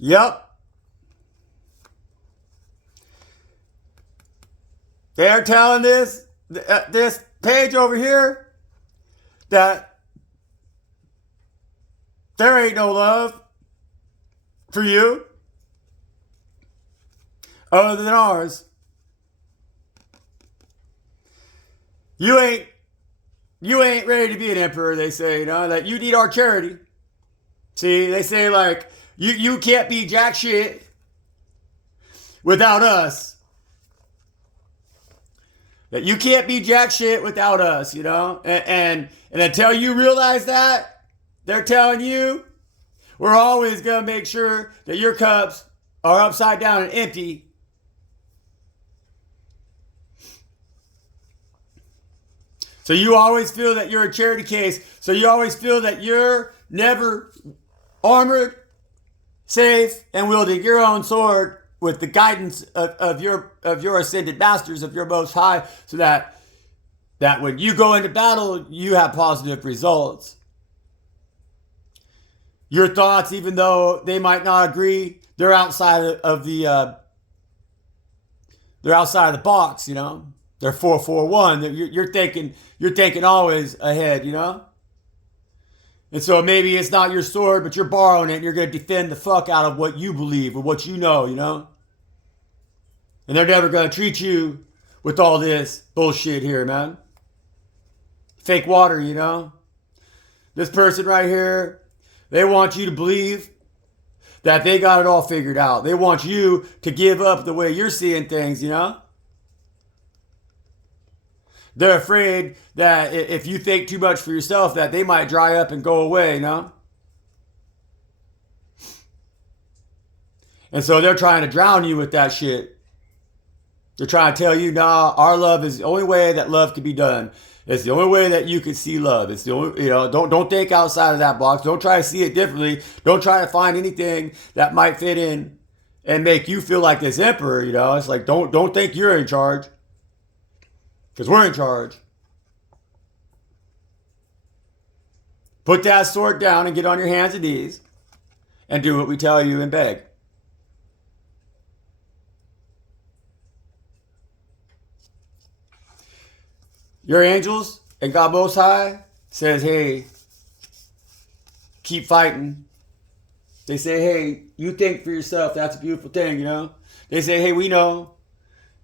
Yep. They're telling this page over here that there ain't no love for you other than ours. You ain't ready to be an emperor, they say, you know, that you need our charity. See, they say like you can't be jack shit without us. That you can't be jack shit without us, you know? And until you realize that, they're telling you, we're always going to make sure that your cups are upside down and empty. So you always feel that you're a charity case. So you always feel that you're never armored, safe, and wielding your own sword with the guidance of your ascended masters, of your Most High, so that when you go into battle, you have positive results. Your thoughts, even though they might not agree, they're outside of the box, you know. They're 441. You're thinking always ahead, you know. And so maybe it's not your sword, but you're borrowing it, and you're going to defend the fuck out of what you believe or what you know, you know? And they're never going to treat you with all this bullshit here, man. Fake water, you know? This person right here, they want you to believe that they got it all figured out. They want you to give up the way you're seeing things, you know? They're afraid that if you think too much for yourself, that they might dry up and go away, you know? And so they're trying to drown you with that shit. They're trying to tell you, nah, our love is the only way that love can be done. It's the only way that you can see love. It's the only, you know, don't think outside of that box. Don't try to see it differently. Don't try to find anything that might fit in and make you feel like this emperor, you know? It's like, don't think you're in charge. Because we're in charge. Put that sword down and get on your hands and knees and do what we tell you and beg. Your angels and God Most High says, hey, keep fighting. They say, hey, you think for yourself. That's a beautiful thing, you know. They say, hey, we know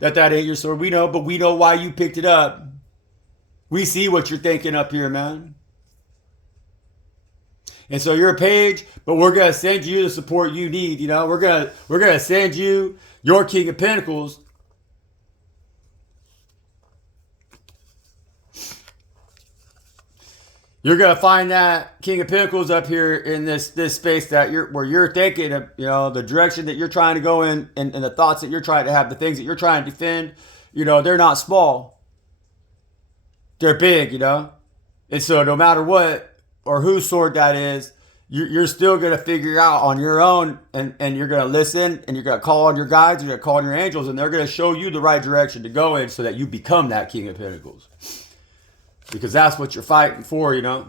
that ain't your sword. We know, but we know why you picked it up. We see what you're thinking up here, man. And so you're a page, but we're gonna send you the support you need. You know, we're gonna send you your King of Pentacles. You're gonna find that King of Pentacles up here in this space that where you're thinking of, you know, the direction that you're trying to go in, and the thoughts that you're trying to have, the things that you're trying to defend. You know, they're not small. They're big, you know. And so no matter what or whose sword that is, you're still going to figure out on your own, and you're going to listen, and you're going to call on your guides, you're going to call on your angels, and they're going to show you the right direction to go in so that you become that King of Pentacles. Because that's what you're fighting for, you know.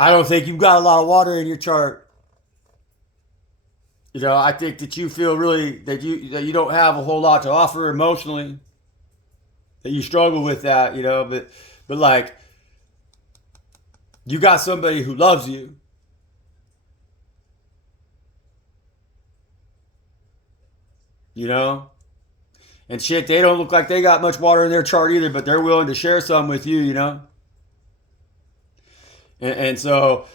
I don't think you've got a lot of water in your chart. You know, I think that you feel really that you don't have a whole lot to offer emotionally. That you struggle with that, you know, but like you got somebody who loves you. You know? And shit, they don't look like they got much water in their chart either, but they're willing to share some with you, you know? And so,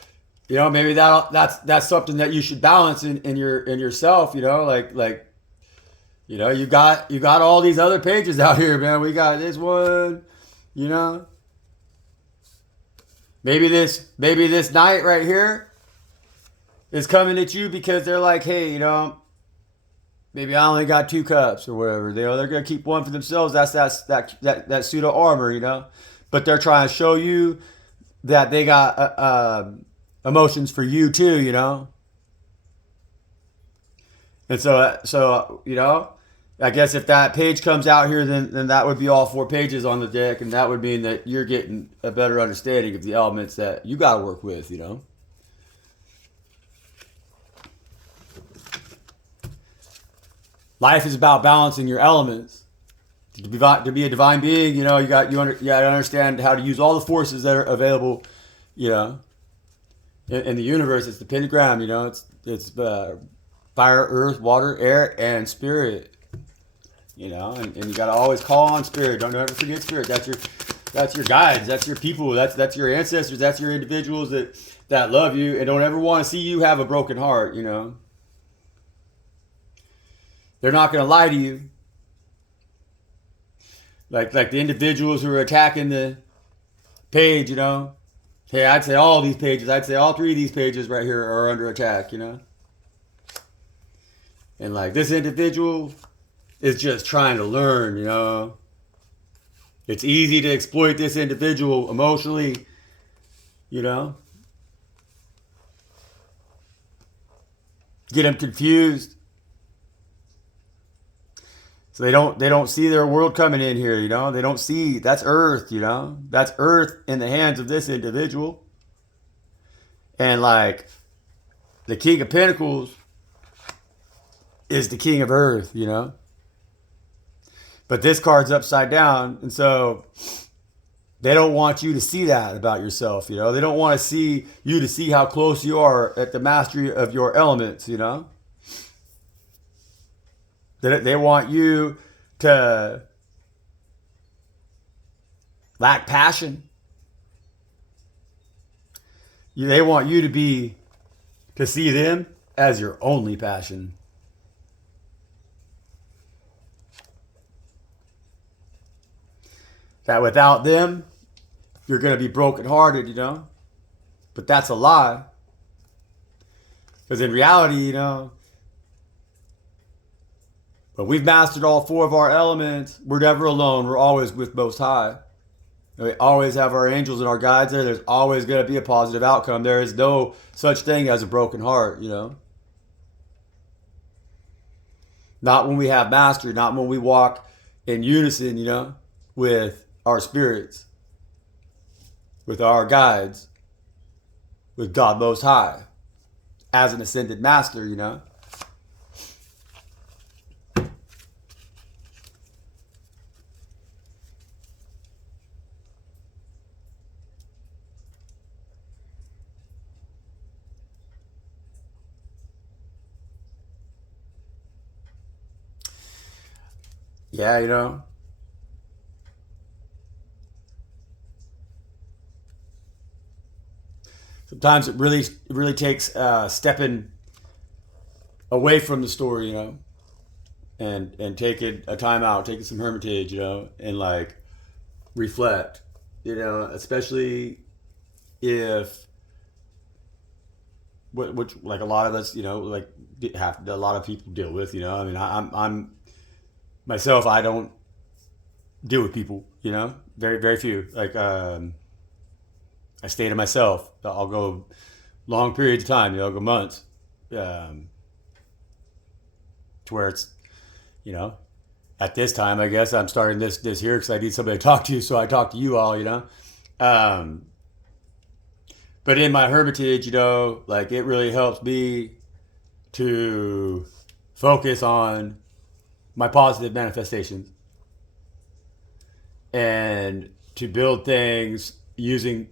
you know, maybe that's something that you should balance in yourself, you know, like you know, you got all these other pages out here, man. We got this one, you know. Maybe this knight right here is coming at you because they're like, hey, you know, maybe I only got 2 cups or whatever. They're gonna keep one for themselves. That's that pseudo armor, you know. But they're trying to show you that they got emotions for you too, you know. And so you know, I guess if that page comes out here, then that would be all 4 pages on the deck, and that would mean that you're getting a better understanding of the elements that you got to work with, you know. Life is about balancing your elements. To be a divine being, you know, you got to understand how to use all the forces that are available, you know, in the universe. It's the pentagram, you know. It's fire, earth, water, air, and spirit. You know, and you got to always call on spirit. Don't ever forget spirit. That's your guides. That's your people. That's your ancestors. That's your individuals that love you and don't ever want to see you have a broken heart. You know, they're not going to lie to you. Like the individuals who are attacking the page. You know, hey, I'd say all these pages. I'd say all 3 of these pages right here are under attack. You know, and like this individual is just trying to learn, you know. It's easy to exploit this individual emotionally, you know. Get them confused. So they don't see their world coming in here, you know. They don't see, that's earth, you know. That's earth in the hands of this individual. And like the King of Pentacles is the King of Earth, you know. But this card's upside down, and so they don't want you to see that about yourself, you know. They don't want to see you to see how close you are at the mastery of your elements, you know. They want you to lack passion. They want you to see them as your only passion. That without them, you're going to be brokenhearted, you know. But that's a lie. Because in reality, you know, when we've mastered all 4 of our elements, we're never alone. We're always with Most High. We always have our angels and our guides there. There's always going to be a positive outcome. There is no such thing as a broken heart, you know. Not when we have mastery, not when we walk in unison, you know. with our spirits, with our guides, with God Most High, as an ascended master, you know? Yeah, you know? Sometimes it really takes stepping away from the story, you know, and taking a time out, taking some hermitage, you know, and like reflect, you know, especially if which like a lot of us, you know, like have a lot of people deal with, you know. I mean, I'm myself. I don't deal with people, you know, very few. Like I stay to myself. I'll go long periods of time, you know, I'll go months, um, to where it's, you know, at this time, I guess I'm starting this here because I need somebody to talk to, so I talk to you all, you know. Um, but in my hermitage, you know, like it really helps me to focus on my positive manifestations and to build things using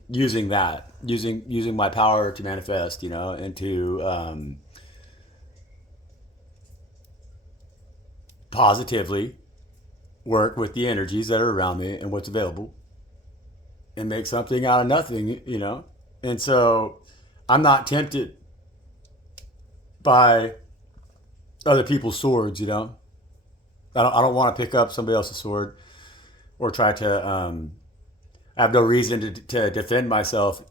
my power to manifest, you know, and to positively work with the energies that are around me and what's available and make something out of nothing, you know. And so I'm not tempted by other people's swords, you know. I don't want to pick up somebody else's sword or try to. I have no reason to defend myself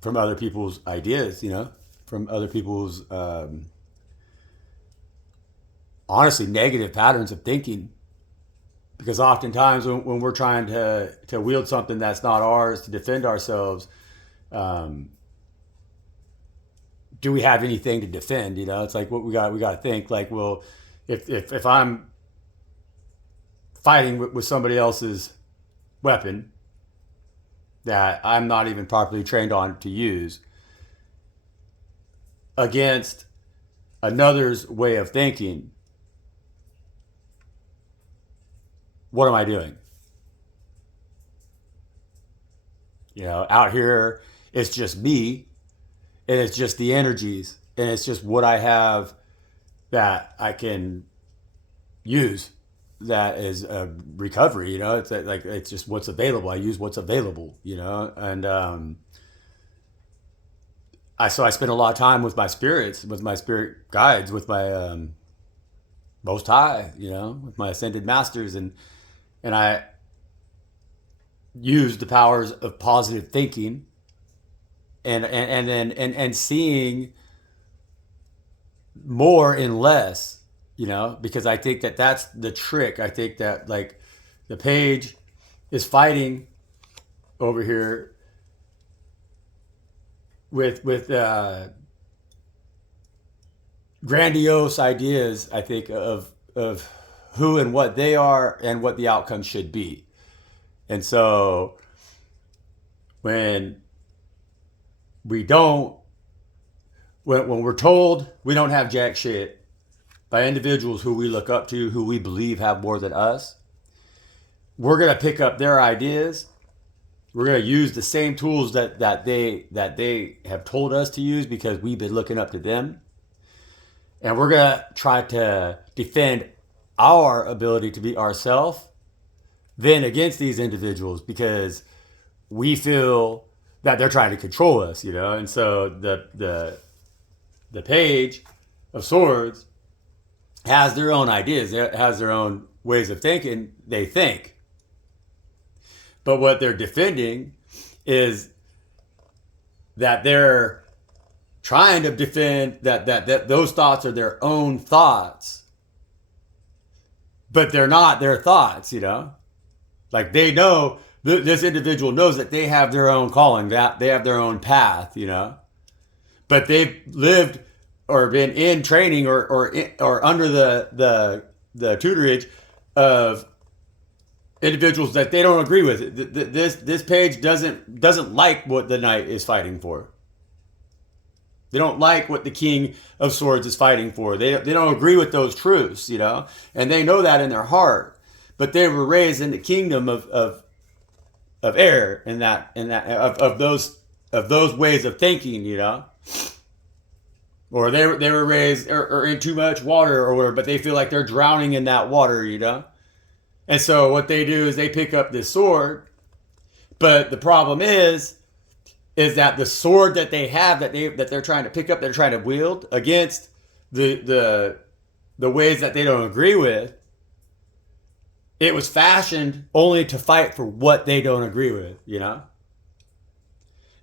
from other people's ideas, you know, from other people's honestly negative patterns of thinking. Because oftentimes when we're trying to wield something that's not ours to defend ourselves, um, do we have anything to defend? You know, it's like what we got to think. Like, well, if I'm fighting with somebody else's weapon that I'm not even properly trained on to use against another's way of thinking, what am I doing? You know, out here, it's just me and it's just the energies and it's just what I have that I can use that is a recovery, you know. It's like it's just what's available. I use what's available, you know. And I spend a lot of time with my spirits, with my spirit guides, with my most high, you know, with my ascended masters, and I use the powers of positive thinking and seeing more in less, you know, because I think that that's the trick. I think that like the page is fighting over here with grandiose ideas. I think of who and what they are and what the outcome should be. And so when we don't, when we're told we don't have jack shit by individuals who we look up to, who we believe have more than us, we're gonna pick up their ideas. We're gonna use the same tools that they have told us to use because we've been looking up to them, and we're gonna try to defend our ability to be ourselves then against these individuals because we feel that they're trying to control us, you know. And so the page of swords has their own ideas, it has their own ways of thinking. They think, but what they're defending is that they're trying to defend that those thoughts are their own thoughts, but they're not their thoughts, you know. Like they know, this individual knows that they have their own calling, that they have their own path, you know. But they've lived or been in training or under the tutorage of individuals that they don't agree with. This page doesn't like what the knight is fighting for. They don't like what the King of Swords is fighting for. They don't agree with those truths, and they know that in their heart. But they were raised in the kingdom of air, of those ways of thinking, or they were raised or in too much water or whatever, but they feel like they're drowning in that water, And so what they do is they pick up this sword, but the problem is that the sword that they have that they're trying to pick up, they're trying to wield against the ways that they don't agree with, it was fashioned only to fight for what they don't agree with,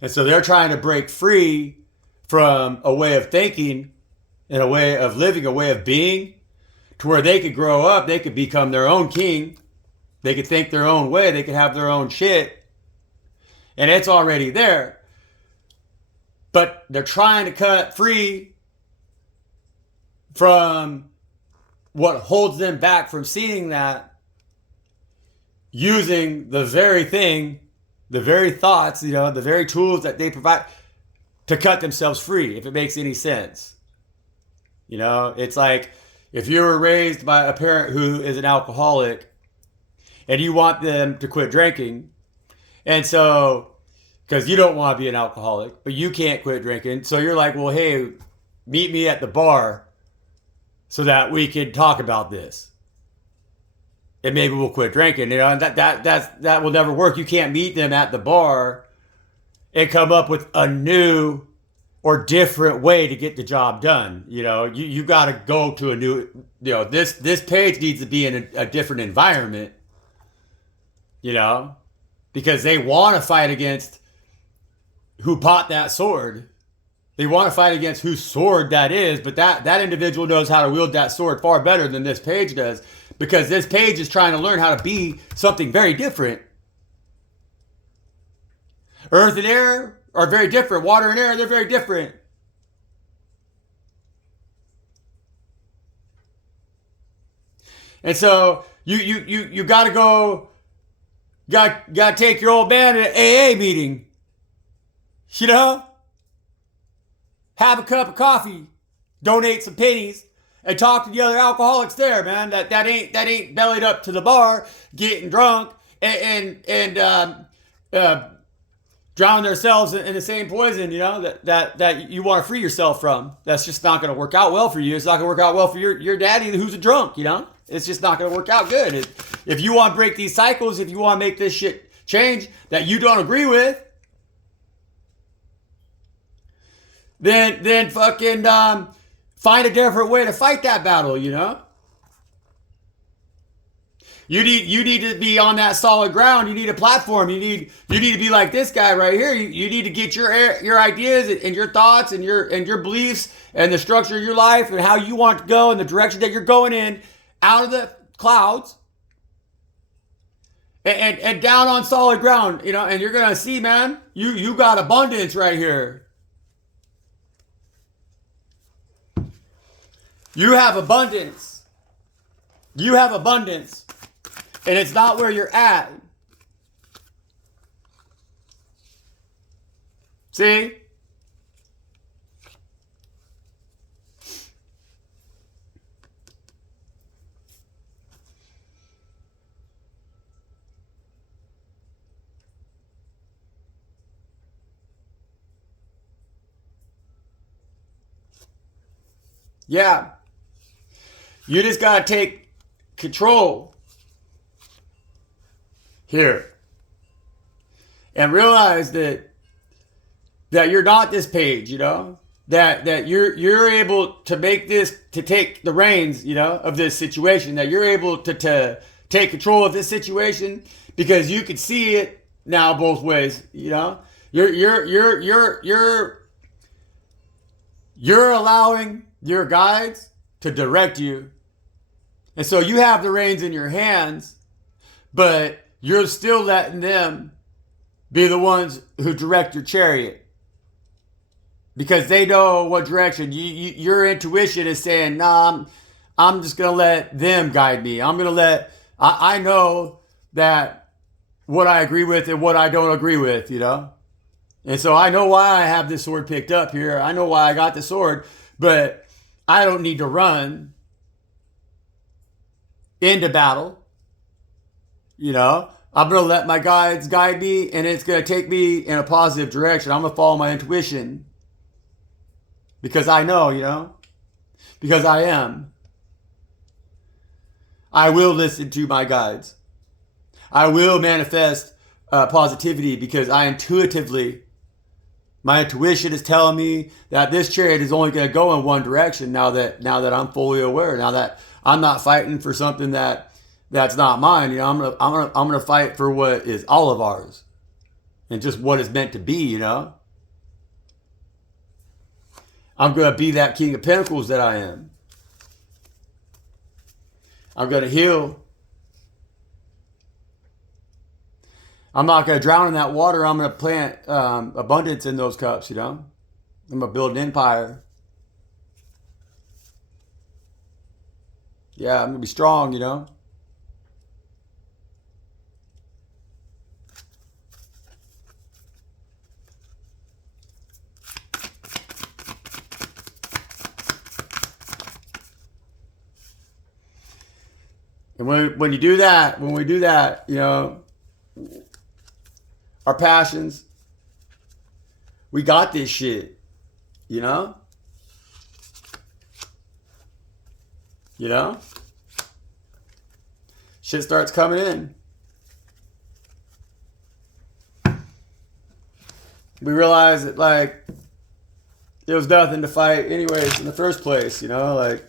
And so they're trying to break free from a way of thinking and a way of living, a way of being, to where they could grow up, they could become their own king, they could think their own way, they could have their own shit, and it's already there. But they're trying to cut free from what holds them back from seeing that, using the very thing, the very thoughts, the very tools that they provide to cut themselves free, if it makes any sense. It's like if you were raised by a parent who is an alcoholic and you want them to quit drinking, and so, because you don't want to be an alcoholic, but you can't quit drinking, so you're like, well, hey, meet me at the bar so that we can talk about this. And maybe we'll quit drinking, and that will never work. You can't meet them at the bar and come up with a new or different way to get the job done. You got to go to a new, this page needs to be in a different environment, because they want to fight against who bought that sword. They want to fight against whose sword that is, but that individual knows how to wield that sword far better than this page does, because this page is trying to learn how to be something very different. Earth and air are very different. Water and air, they're very different. And so you got to go, got to take your old man to an AA meeting. Have a cup of coffee, donate some pennies, and talk to the other alcoholics there, man. That ain't bellied up to the bar, getting drunk, and drown themselves in the same poison, that you want to free yourself from. That's just not going to work out well for you. It's not going to work out well for your daddy who's a drunk, It's just not going to work out good. If you want to break these cycles, if you want to make this shit change that you don't agree with, then fucking find a different way to fight that battle, You need to be on that solid ground. You need a platform. You need to be like this guy right here. You need to get your ideas and your thoughts and your beliefs and the structure of your life and how you want to go and the direction that you're going in out of the clouds and down on solid ground, and you're gonna see, man, you got abundance right here. You have abundance. You have abundance. And it's not where you're at. See? Yeah. You just got to take control here and realize that you're not this page, that you're able to make this, to take the reins, of this situation, that you're able to take control of this situation because you can see it now both ways, you're allowing your guides to direct you. And so you have the reins in your hands, but you're still letting them be the ones who direct your chariot. Because they know what direction. Your intuition is saying, nah, I'm just going to let them guide me. I know that what I agree with and what I don't agree with, you know? And so I know why I have this sword picked up here. I know why I got the sword, but I don't need to run into battle. You know, I'm going to let my guides guide me, and it's going to take me in a positive direction. I'm going to follow my intuition because I know, you know, because I am. I will listen to my guides. I will manifest positivity because I intuitively, my intuition is telling me that this chariot is only going to go in one direction now that I'm fully aware. Now that I'm not fighting for something that's not mine, you know, I'm gonna fight for what is all of ours, and just what is meant to be, you know. I'm gonna be that King of Pentacles that I am. I'm gonna heal. I'm not gonna drown in that water. I'm gonna plant abundance in those cups, you know. I'm gonna build an empire. Yeah, I'm gonna be strong, you know. And when you do that, when we do that, you know, our passions, we got this shit, you know? You know? Shit starts coming in. We realize that, like, there was nothing to fight anyways in the first place, you know? Like,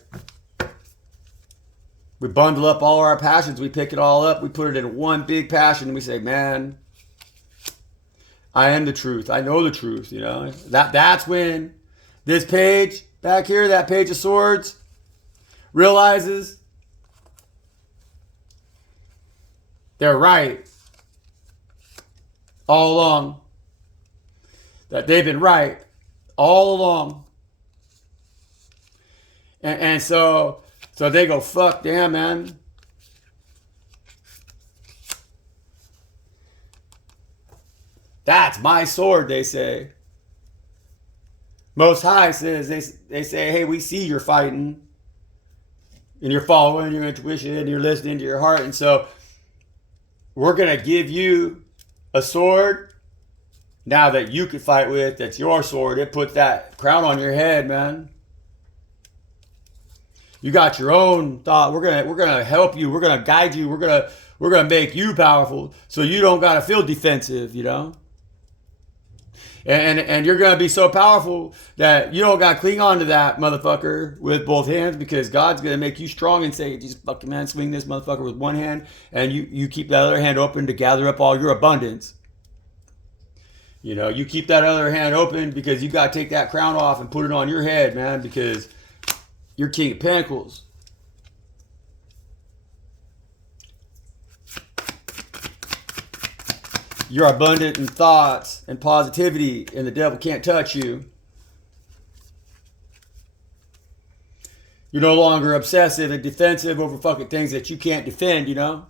we bundle up all our passions, we pick it all up, we put it in one big passion, and we say, man, I am the truth. I know the truth, you know? That's when this page back here, that page of swords, realizes they're right all along. That they've been right all along. And so they go, fuck, damn, man. That's my sword, they say. Most High says, they say, hey, we see you're fighting. And you're following your intuition and you're listening to your heart. And so we're going to give you a sword now that you can fight with. That's your sword. It puts that crown on your head, man. You got your own thought. We're gonna help you. We're gonna guide you. We're gonna make you powerful, so you don't gotta feel defensive, you know. And you're gonna be so powerful that you don't gotta cling on to that motherfucker with both hands, because God's gonna make you strong and say, just fucking man, swing this motherfucker with one hand, and you keep that other hand open to gather up all your abundance. You know, you keep that other hand open because you gotta take that crown off and put it on your head, man, because you're King of Pentacles. You're abundant in thoughts and positivity, and the devil can't touch you. You're no longer obsessive and defensive over fucking things that you can't defend, you know?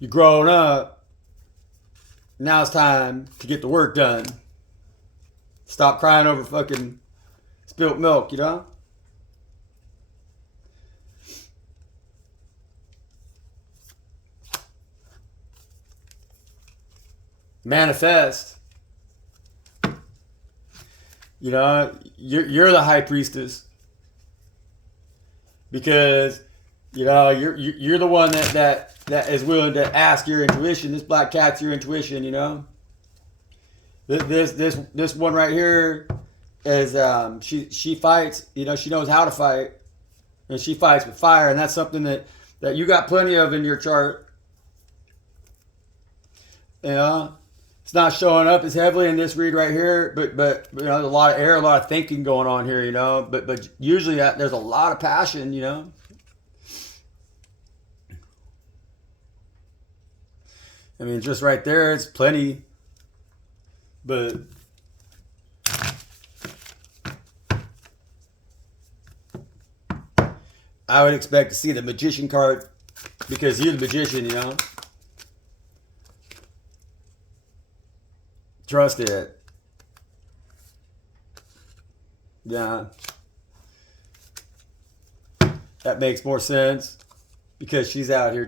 You're growing up. Now it's time to get the work done. Stop crying over fucking spilt milk, you know? Manifest. You know, you're the high priestess. Because, you know, you're the one that is willing to ask your intuition. This black cat's your intuition, you know? This one right here is she fights, you know, she knows how to fight, and she fights with fire, and that's something that you got plenty of in your chart. You know, it's not showing up as heavily in this read right here, but you know, there's a lot of air, a lot of thinking going on here, you know, but usually there's a lot of passion, you know. I mean, just right there, it's plenty. But I would expect to see the Magician card because you're the magician, you know. Trust it. Yeah. That makes more sense because she's out here